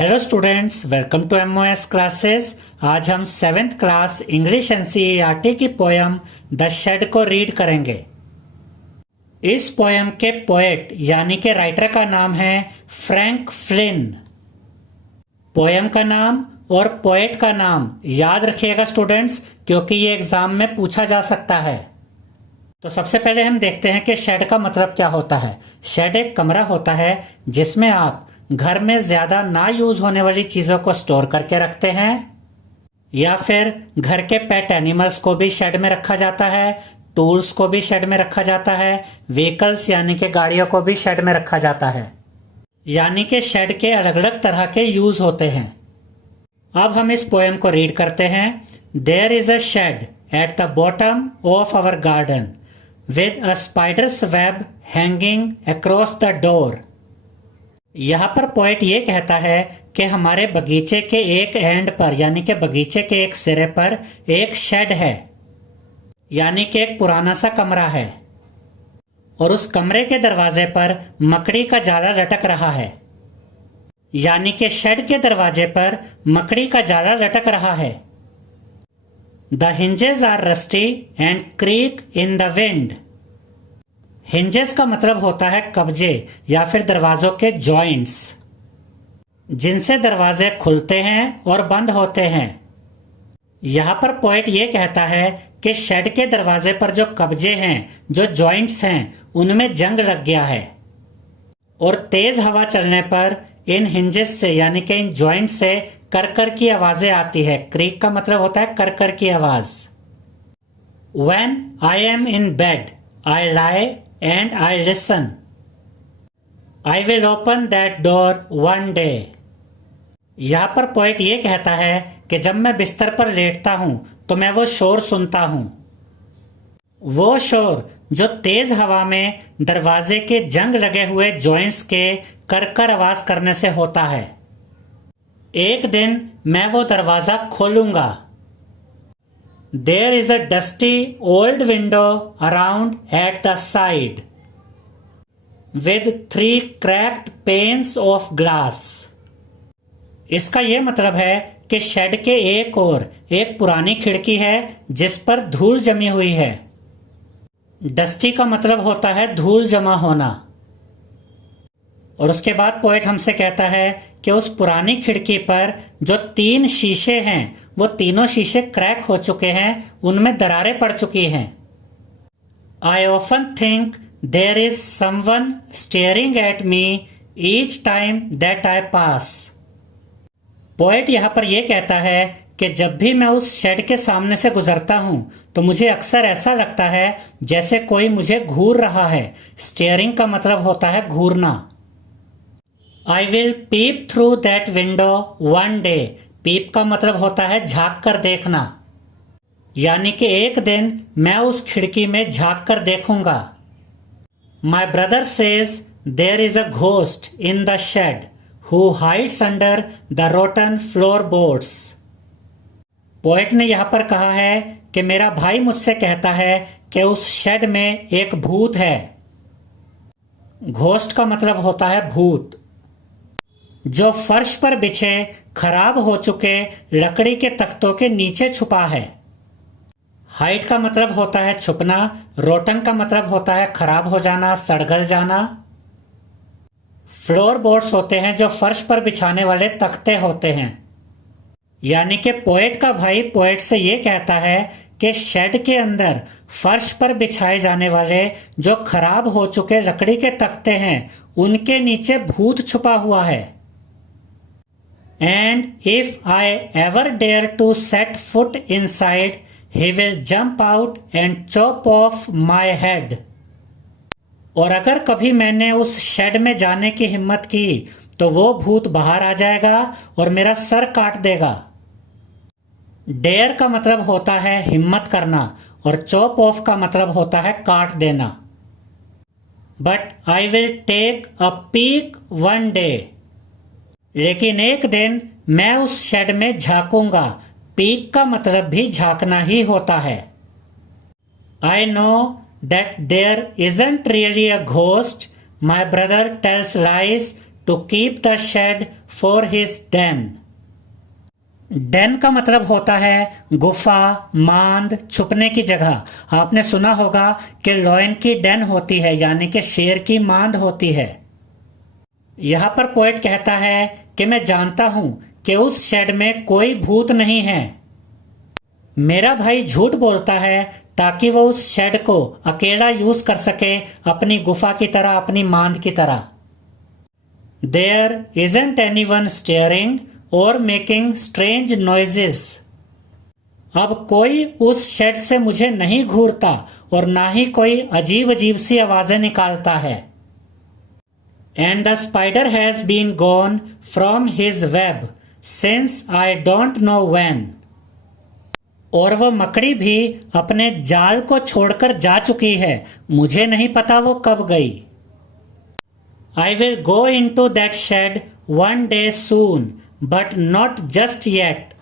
Hello students, welcome to MOS classes. आज हम 7th class English NCERT की poem the shed को read करेंगे। इस पोयम के पोएट यानी के राइटर का नाम है फ्रैंक फ्लिन। पोयम का नाम और पोएट का नाम याद रखिएगा स्टूडेंट्स, क्योंकि ये एग्जाम में पूछा जा सकता है। तो सबसे पहले हम देखते हैं कि शेड का मतलब क्या होता है। शेड एक कमरा होता है जिसमें आप घर में ज्यादा ना यूज होने वाली चीजों को स्टोर करके रखते हैं, या फिर घर के पेट एनिमल्स को भी शेड में रखा जाता है, टूल्स को भी शेड में रखा जाता है, व्हीकल्स यानी कि गाड़ियों को भी शेड में रखा जाता है। यानी कि शेड के अलग अलग तरह के यूज होते हैं। अब हम इस पोएम को रीड करते हैं। There is a shed at the bottom of our garden with a spider's web hanging across the door. यहाँ पर पोएट ये कहता है कि हमारे बगीचे के एक एंड पर यानी कि बगीचे के एक सिरे पर एक शेड है, यानी कि एक पुराना सा कमरा है, और उस कमरे के दरवाजे पर मकड़ी का जाला लटक रहा है। यानी कि शेड के दरवाजे पर मकड़ी का जाला लटक रहा है। The hinges are rusty and creak in the wind. Hinges का मतलब होता है कब्जे या फिर दरवाजों के जॉइंट्स, जिनसे दरवाजे खुलते हैं और बंद होते हैं। यहां पर पोएट ये कहता है कि शेड के दरवाजे पर जो कब्जे हैं, जो जॉइंट्स हैं, उनमें जंग लग गया है, और तेज हवा चलने पर इन हिंजेस से यानी कि इन जॉइंट से करकर की आवाजें आती है। क्रीक का मतलब होता है करकर की आवाज। When I am in bed, I lie and I listen. I will open that door one day. यहां पर पोएट ये कहता है कि जब मैं बिस्तर पर लेटता हूं तो मैं वो शोर सुनता हूं। वो शोर जो तेज हवा में दरवाजे के जंग लगे हुए जॉइंट्स के करकर आवाज करने से होता है। एक दिन मैं वो दरवाजा खोलूंगा। There is a dusty old window around at the side with 3 cracked panes of glass. इसका यह मतलब है कि शेड के एक ओर एक पुरानी खिड़की है जिस पर धूल जमी हुई है। डस्टी का मतलब होता है धूल जमा होना। और उसके बाद पोएट हमसे कहता है कि उस पुरानी खिड़की पर जो 3 शीशे हैं, वो तीनों शीशे क्रैक हो चुके हैं, उनमें दरारें पड़ चुकी हैं। I often think there is someone staring at me each time that I pass. Poet यहां पर यह कहता है कि जब भी मैं उस शेड के सामने से गुजरता हूं तो मुझे अक्सर ऐसा लगता है जैसे कोई मुझे घूर रहा है। स्टेयरिंग का मतलब होता है घूरना। I will peep through that window one day. पीप का मतलब होता है झांक कर देखना, यानी कि एक दिन मैं उस खिड़की में झांक कर देखूंगा। My brother says there is a ghost in the shed who hides under the rotten floorboards. Poet ने यहां पर कहा है कि मेरा भाई मुझसे कहता है कि उस शेड में एक भूत है। घोस्ट का मतलब होता है भूत, जो फर्श पर बिछे खराब हो चुके लकड़ी के तख्तों के नीचे छुपा है। हाइड का मतलब होता है छुपना। रोटन का मतलब होता है खराब हो जाना, सड़गल जाना। फ्लोर बोर्ड्स होते हैं जो फर्श पर बिछाने वाले तख्ते होते हैं। यानी कि पोएट का भाई पोएट से यह कहता है कि शेड के अंदर फर्श पर बिछाए जाने वाले जो खराब हो चुके लकड़ी के तख्ते हैं, उनके नीचे भूत छुपा हुआ है। And if I ever dare to set foot inside, he will jump out and chop off my head. और अगर कभी मैंने उस शेड में जाने की हिम्मत की तो वो भूत बाहर आ जाएगा और मेरा सर काट देगा। डेयर का मतलब होता है हिम्मत करना, और चॉप ऑफ का मतलब होता है काट देना। But I will take a peek one day. लेकिन एक दिन मैं उस शेड में झांकूंगा। पीक का मतलब भी झांकना ही होता है। I know that there isn't really a ghost, my brother tells lies to keep the shed for his den. Den का मतलब होता है गुफा, मांद, छुपने की जगह। आपने सुना होगा कि लॉयन की डेन होती है, यानी कि शेर की मांद होती है। यहां पर पोएट कहता है कि मैं जानता हूं कि उस शेड में कोई भूत नहीं है। मेरा भाई झूठ बोलता है ताकि वो उस शेड को अकेला यूज कर सके, अपनी गुफा की तरह, अपनी मांद की तरह। There isn't anyone staring or making strange noises. अब कोई उस शेड से मुझे नहीं घूरता और ना ही कोई अजीब अजीब सी आवाजें निकालता है। And the spider has been gone from his web since I don't know when. और वह मकड़ी भी अपने जाल को छोड़कर जा चुकी है, मुझे नहीं पता वो कब गई। I will go into that shed one day soon, but not just yet.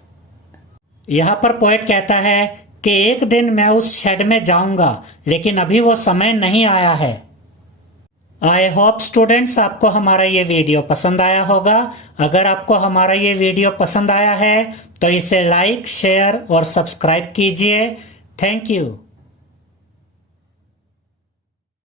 यहां पर पोएट कहता है कि एक दिन मैं उस शेड में जाऊंगा, लेकिन अभी वो समय नहीं आया है। आई होप स्टूडेंट्स आपको हमारा ये वीडियो पसंद आया होगा। अगर आपको हमारा ये वीडियो पसंद आया है तो इसे लाइक, शेयर और सब्सक्राइब कीजिए। Thank you.